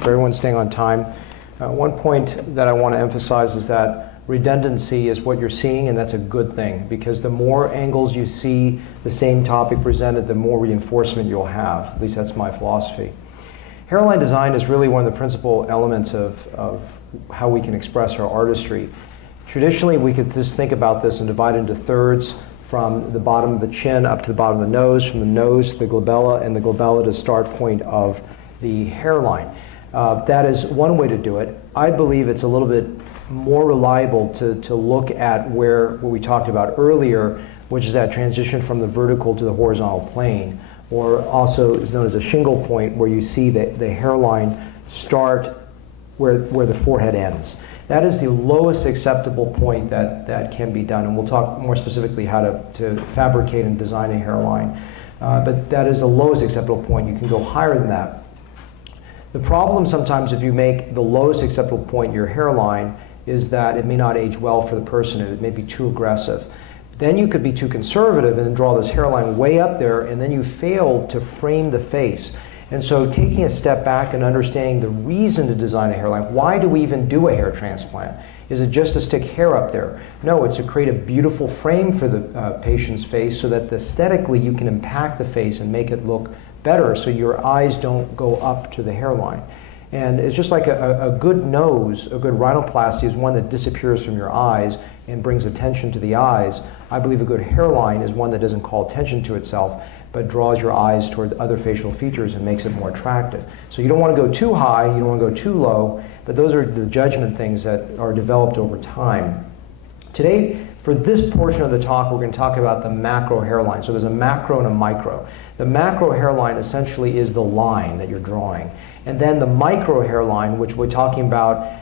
for everyone staying on time. One point that I want to emphasize is that redundancy is what you're seeing, and that's a good thing, because the more angles you see the same topic presented, the more reinforcement you'll have. At least that's my philosophy. Hairline design is really one of the principal elements of how we can express our artistry. Traditionally, we could just think about this and divide into thirds, from the bottom of the chin up to the bottom of the nose, from the nose to the glabella, and the glabella to start point of the hairline. That is one way to do it. I believe it's a little bit more reliable to look at what we talked about earlier, which is that transition from the vertical to the horizontal plane, or also is known as a shingle point, where you see the hairline start where the forehead ends. That is the lowest acceptable point that can be done, and we'll talk more specifically how to fabricate and design a hairline. But that is the lowest acceptable point. You can go higher than that. The problem sometimes if you make the lowest acceptable point your hairline is that it may not age well for the person. It may be too aggressive. Then you could be too conservative and draw this hairline way up there, and then you fail to frame the face. And so taking a step back and understanding the reason to design a hairline, why do we even do a hair transplant? Is it just to stick hair up there? No, it's to create a beautiful frame for the patient's face so that aesthetically you can impact the face and make it look better so your eyes don't go up to the hairline. And it's just like a good nose, a good rhinoplasty is one that disappears from your eyes and brings attention to the eyes. I believe a good hairline is one that doesn't call attention to itself, but draws your eyes toward other facial features and makes it more attractive. So you don't want to go too high, you don't want to go too low, but those are the judgment things that are developed over time. Today, for this portion of the talk, we're going to talk about the macro hairline. So there's a macro and a micro. The macro hairline essentially is the line that you're drawing. And then the micro hairline, which we're talking about,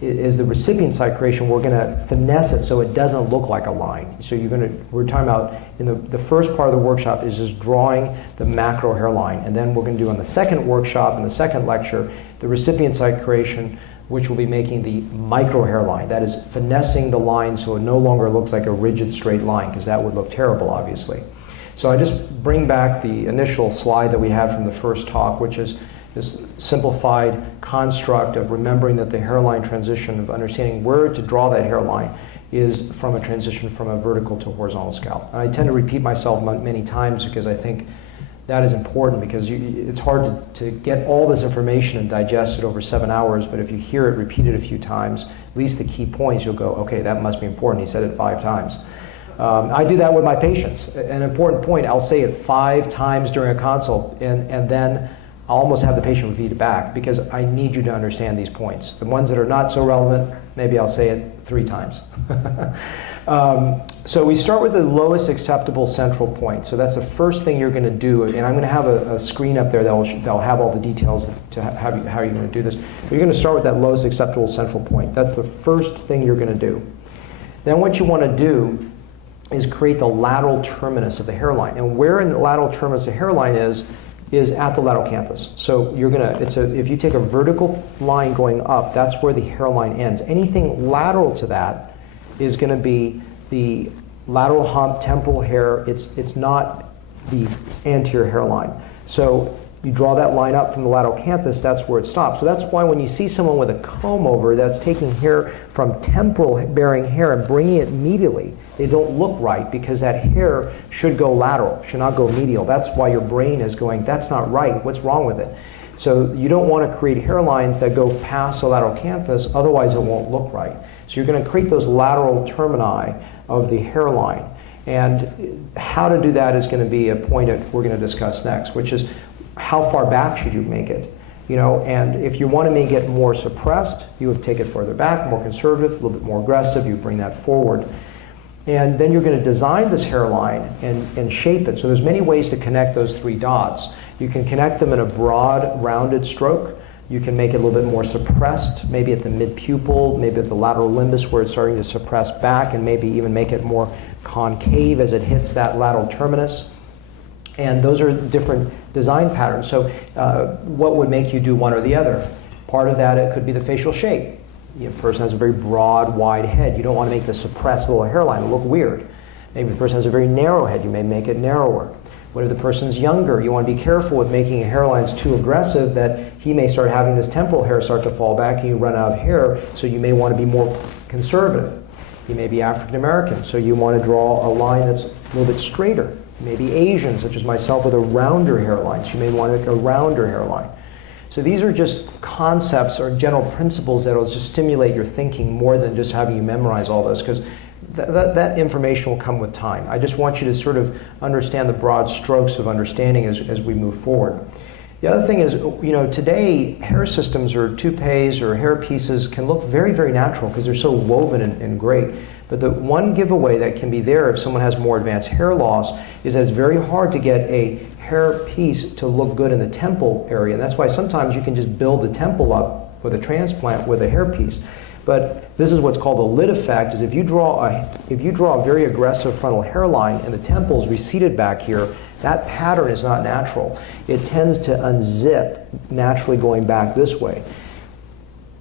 is the recipient side creation. We're going to finesse it so it doesn't look like a line. So we're talking about, in the first part of the workshop is just drawing the macro hairline. And then we're going to do on the second workshop, in the second lecture, the recipient side creation, which will be making the micro hairline. That is finessing the line so it no longer looks like a rigid straight line, because that would look terrible, obviously. So I just bring back the initial slide that we had from the first talk, which is this simplified construct of remembering that the hairline transition, of understanding where to draw that hairline, is from a transition from a vertical to horizontal scalp. And I tend to repeat myself many times because I think that is important, because it's hard to get all this information and digest it over 7 hours, but if you hear it repeated a few times, at least the key points, you'll go, okay, that must be important. He said it 5 times. I do that with my patients. An important point, I'll say it 5 times during a consult, and then I'll almost have the patient repeat it back, because I need you to understand these points. The ones that are not so relevant, maybe I'll say it 3 times. So we start with the lowest acceptable central point. So that's the first thing you're going to do, and I'm going to have a screen up there that will have all the details to how you're going to do this. But you're going to start with that lowest acceptable central point. That's the first thing you're going to do. Then what you want to do is create the lateral terminus of the hairline. And where in the lateral terminus of the hairline is at the lateral canthus. So you're gonna, if you take a vertical line going up, that's where the hairline ends. Anything lateral to that is gonna be the lateral hump, temporal hair. It's not the anterior hairline. So you draw that line up from the lateral canthus, that's where it stops. So that's why when you see someone with a comb over that's taking hair from temporal bearing hair and bringing it medially, they don't look right, because that hair should go lateral, should not go medial. That's why your brain is going, that's not right, what's wrong with it? So you don't want to create hairlines that go past the lateral canthus, otherwise it won't look right. So you're going to create those lateral termini of the hairline. And how to do that is going to be a point that we're going to discuss next, which is how far back should you make it? You know, and if you want to make it more suppressed, you would take it further back, more conservative, a little bit more aggressive, you bring that forward. And then you're going to design this hairline and shape it. So there's many ways to connect those 3 dots. You can connect them in a broad, rounded stroke. You can make it a little bit more suppressed, maybe at the mid-pupil, maybe at the lateral limbus where it's starting to suppress back, and maybe even make it more concave as it hits that lateral terminus. And those are different design patterns. So what would make you do one or the other? Part of that, it could be the facial shape. The person has a very broad, wide head. You don't want to make the suppressed little hairline look weird. Maybe the person has a very narrow head. You may make it narrower. What if the person's younger? You want to be careful with making hairlines too aggressive that he may start having this temporal hair start to fall back and you run out of hair, so you may want to be more conservative. You may be African American, so you want to draw a line that's a little bit straighter. You may be Asian, such as myself, with a rounder hairline, so you may want a rounder hairline. So these are just concepts or general principles that will just stimulate your thinking more than just having you memorize all this, because that information will come with time. I just want you to sort of understand the broad strokes of understanding as we move forward. The other thing is, today hair systems or toupees or hair pieces can look very, very natural because they're so woven and great. But the one giveaway that can be there if someone has more advanced hair loss is that it's very hard to get a hair piece to look good in the temple area. And that's why sometimes you can just build the temple up with a transplant with a hair piece. But this is what's called a lid effect, is if you draw a very aggressive frontal hairline and the temple is receded back here, that pattern is not natural. It tends to unzip naturally going back this way.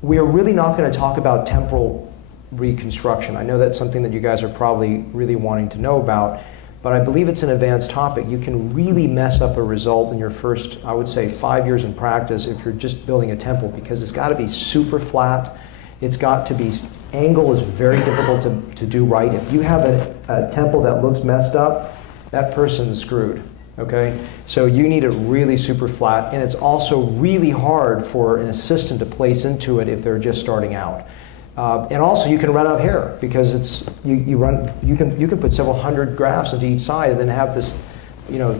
We are really not going to talk about temporal reconstruction. I know that's something that you guys are probably really wanting to know about, but I believe it's an advanced topic. You can really mess up a result in your first, I would say, 5 years in practice if you're just building a temple, because it's got to be super flat. It's got to be, angle is very difficult to do right. If you have a temple that looks messed up, that person's screwed, okay? So you need it really super flat, and it's also really hard for an assistant to place into it if they're just starting out. And also you can run out of hair because it's, you can put several hundred grafts into each side and then have this,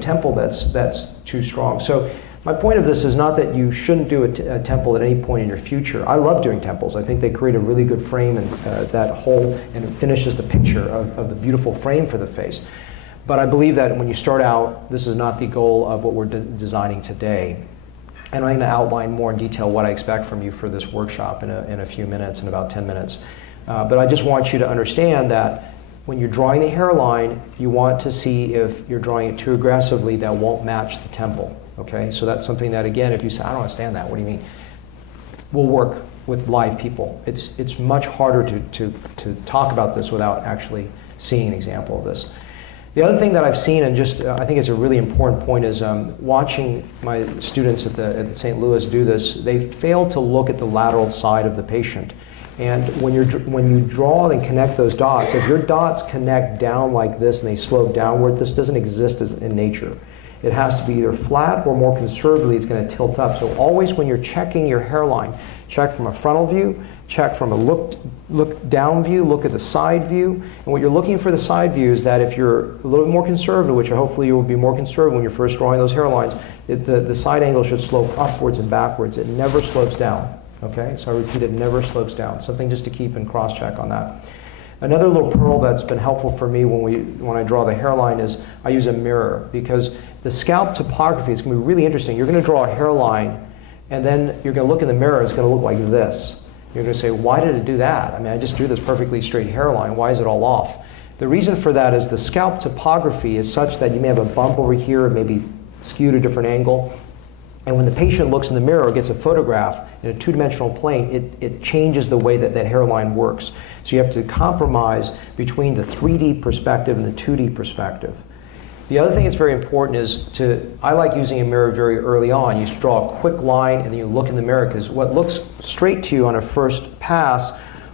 temple that's too strong. So my point of this is not that you shouldn't do a temple at any point in your future. I love doing temples. I think they create a really good frame and that whole, and it finishes the picture of the beautiful frame for the face. But I believe that when you start out, this is not the goal of what we're designing today. And I'm going to outline more in detail what I expect from you for this workshop in a few minutes, in about 10 minutes. But I just want you to understand that when you're drawing the hairline, you want to see if you're drawing it too aggressively that won't match the temple. Okay, so that's something that, again, if you say, I don't understand that, what do you mean? We'll work with live people. It's much harder to talk about this without actually seeing an example of this. The other thing that I've seen, and just I think it's a really important point, is watching my students at St. Louis do this. They fail to look at the lateral side of the patient. And when you draw and connect those dots, if your dots connect down like this and they slope downward, this doesn't exist in nature. It has to be either flat or more conservatively it's going to tilt up. So always when you're checking your hairline, check from a frontal view, check from a look down view, look at the side view. And what you're looking for the side view is that if you're a little bit more conservative, which hopefully you will be more conservative when you're first drawing those hairlines, the side angle should slope upwards and backwards. It never slopes down. Okay, so I repeat, it never slopes down. Something just to keep in cross-check on that. Another little pearl that's been helpful for me when I draw the hairline is I use a mirror, because the scalp topography is going to be really interesting. You're going to draw a hairline, and then you're going to look in the mirror, it's going to look like this. You're going to say, why did it do that? I mean, I just drew this perfectly straight hairline. Why is it all off? The reason for that is the scalp topography is such that you may have a bump over here, maybe skewed a different angle. And when the patient looks in the mirror or gets a photograph in a two-dimensional plane, it changes the way that hairline works. So you have to compromise between the 3D perspective and the 2D perspective. The other thing that's very important is I like using a mirror very early on. You draw a quick line and then you look in the mirror, because what looks straight to you on a first pass,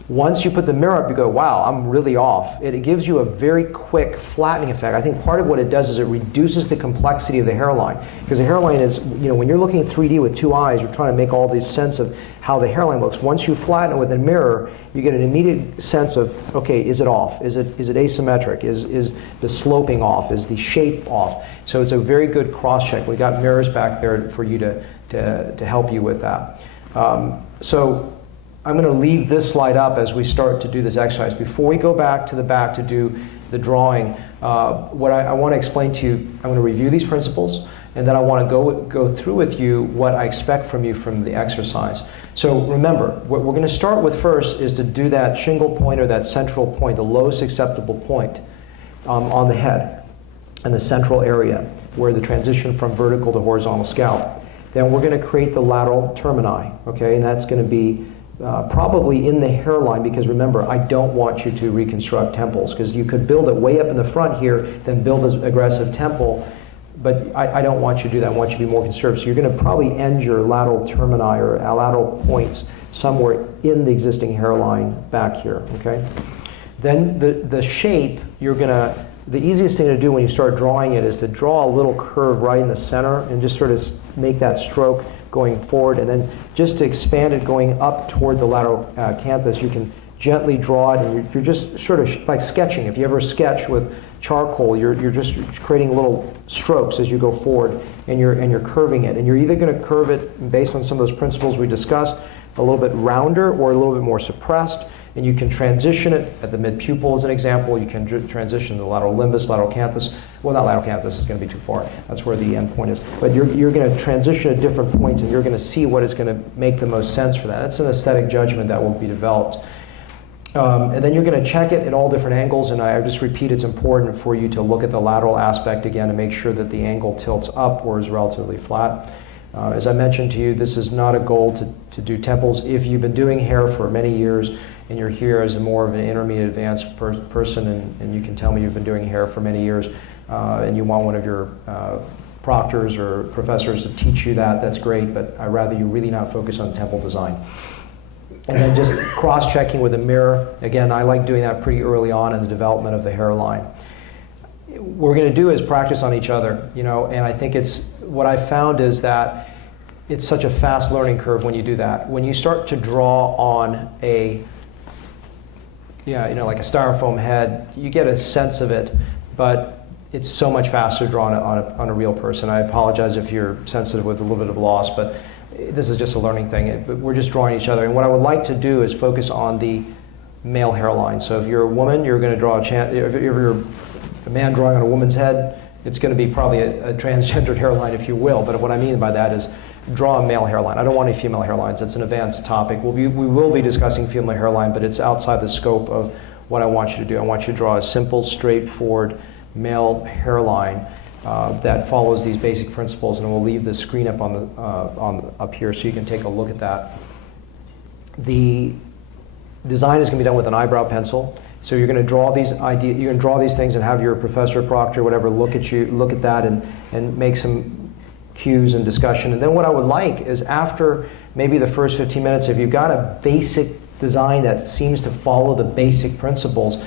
once you put the mirror up, you go, wow, I'm really off. It gives you a very quick flattening effect. I think part of what it does is it reduces the complexity of the hairline. Because the hairline is, when you're looking at 3D with two eyes, you're trying to make all this sense of how the hairline looks. Once you flatten it with a mirror, you get an immediate sense of, okay, is it off? Is it asymmetric? Is the sloping off? Is the shape off? So it's a very good cross-check. We got mirrors back there for you to help you with that. So I'm going to leave this slide up as we start to do this exercise. Before we go back to the back to do the drawing, what I want to explain to you, I'm going to review these principles, and then I want to go through with you what I expect from you from the exercise. So remember, what we're going to start with first is to do that shingle point, or that central point, the lowest acceptable point on the head and the central area where the transition from vertical to horizontal scalp. Then we're going to create the lateral termini, okay, and that's going to be probably in the hairline, because remember, I don't want you to reconstruct temples, because you could build it way up in the front here, then build this aggressive temple. but I don't want you to do that. I want you to be more conservative. So you're going to probably end your lateral termini or lateral points somewhere in the existing hairline back here, okay? Then the shape, the easiest thing to do when you start drawing it is to draw a little curve right in the center and just sort of make that stroke going forward, and then just to expand it going up toward the lateral canthus, you can gently draw it, and you're just sort of like sketching. If you ever sketch with charcoal, you're just creating little strokes as you go forward, and you're curving it. And you're either going to curve it based on some of those principles we discussed, a little bit rounder or a little bit more suppressed, and you can transition it at the mid-pupil as an example. You can transition the lateral limbus, lateral canthus. Well, not lateral canthus, is going to be too far. That's where the end point is. But you're going to transition at different points, and you're going to see what is going to make the most sense for that. That's an aesthetic judgment that will be developed. And then you're going to check it at all different angles, and I just repeat, it's important for you to look at the lateral aspect again to make sure that the angle tilts up or is relatively flat. As I mentioned to you, this is not a goal to do temples. If you've been doing hair for many years and you're here as more of an intermediate advanced person, and you can tell me you've been doing hair for many years, and you want one of your proctors or professors to teach you that, that's great, but I'd rather you really not focus on temple design. And then just cross-checking with a mirror. Again, I like doing that pretty early on in the development of the hairline. What we're going to do is practice on each other, and I think what I found is that it's such a fast learning curve when you do that. When you start to draw on like a styrofoam head, you get a sense of it, but it's so much faster drawn on a real person. I apologize if you're sensitive with a little bit of loss, but this is just a learning thing. We're just drawing each other. And what I would like to do is focus on the male hairline. So if you're a woman, you're going to draw if you're a man drawing on a woman's head, it's going to be probably a transgendered hairline, if you will. But what I mean by that is draw a male hairline. I don't want any female hairlines. It's an advanced topic. We will be discussing female hairline, but it's outside the scope of what I want you to do. I want you to draw a simple, straightforward male hairline that follows these basic principles, and we'll leave the screen up up here so you can take a look at that. The design is going to be done with an eyebrow pencil. So you're going to draw these ideas. You're going to draw these things and have your professor, proctor, whatever, look at that and make some cues and discussion. And then what I would like is after maybe the first 15 minutes, if you've got a basic design that seems to follow the basic principles,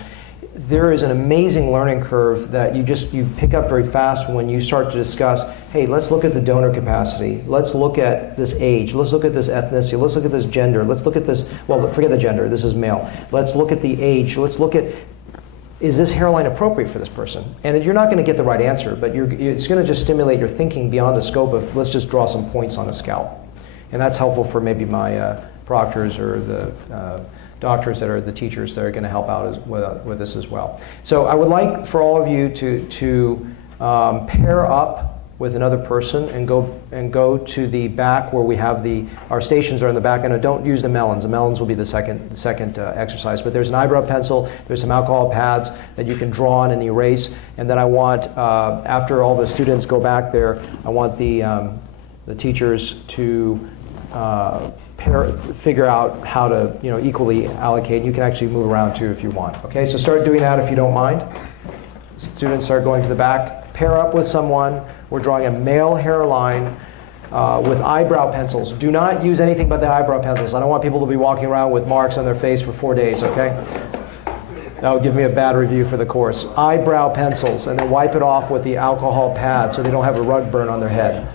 there is an amazing learning curve that you pick up very fast when you start to discuss, hey, let's look at the donor capacity, let's look at this age, let's look at this ethnicity, let's look at this gender, let's look at this, well, forget the gender, this is male, let's look at the age, let's look at, is this hairline appropriate for this person? And you're not going to get the right answer, but it's going to just stimulate your thinking beyond the scope of, let's just draw some points on a scalp. And that's helpful for maybe my proctors or the doctors that are the teachers that are going to help out with this as well. So I would like for all of you to pair up with another person and go to the back where we have our stations are in the back. And don't use the melons. The melons will be the second exercise. But there's an eyebrow pencil. There's some alcohol pads that you can draw on and erase. And then I want after all the students go back there, I want the teachers to figure out how to equally allocate. You can actually move around too if you want. Okay, so start doing that if you don't mind. Students start going to the back. Pair up with someone. We're drawing a male hairline with eyebrow pencils. Do not use anything but the eyebrow pencils. I don't want people to be walking around with marks on their face for 4 days, okay? That would give me a bad review for the course. Eyebrow pencils, and then wipe it off with the alcohol pad so they don't have a rug burn on their head.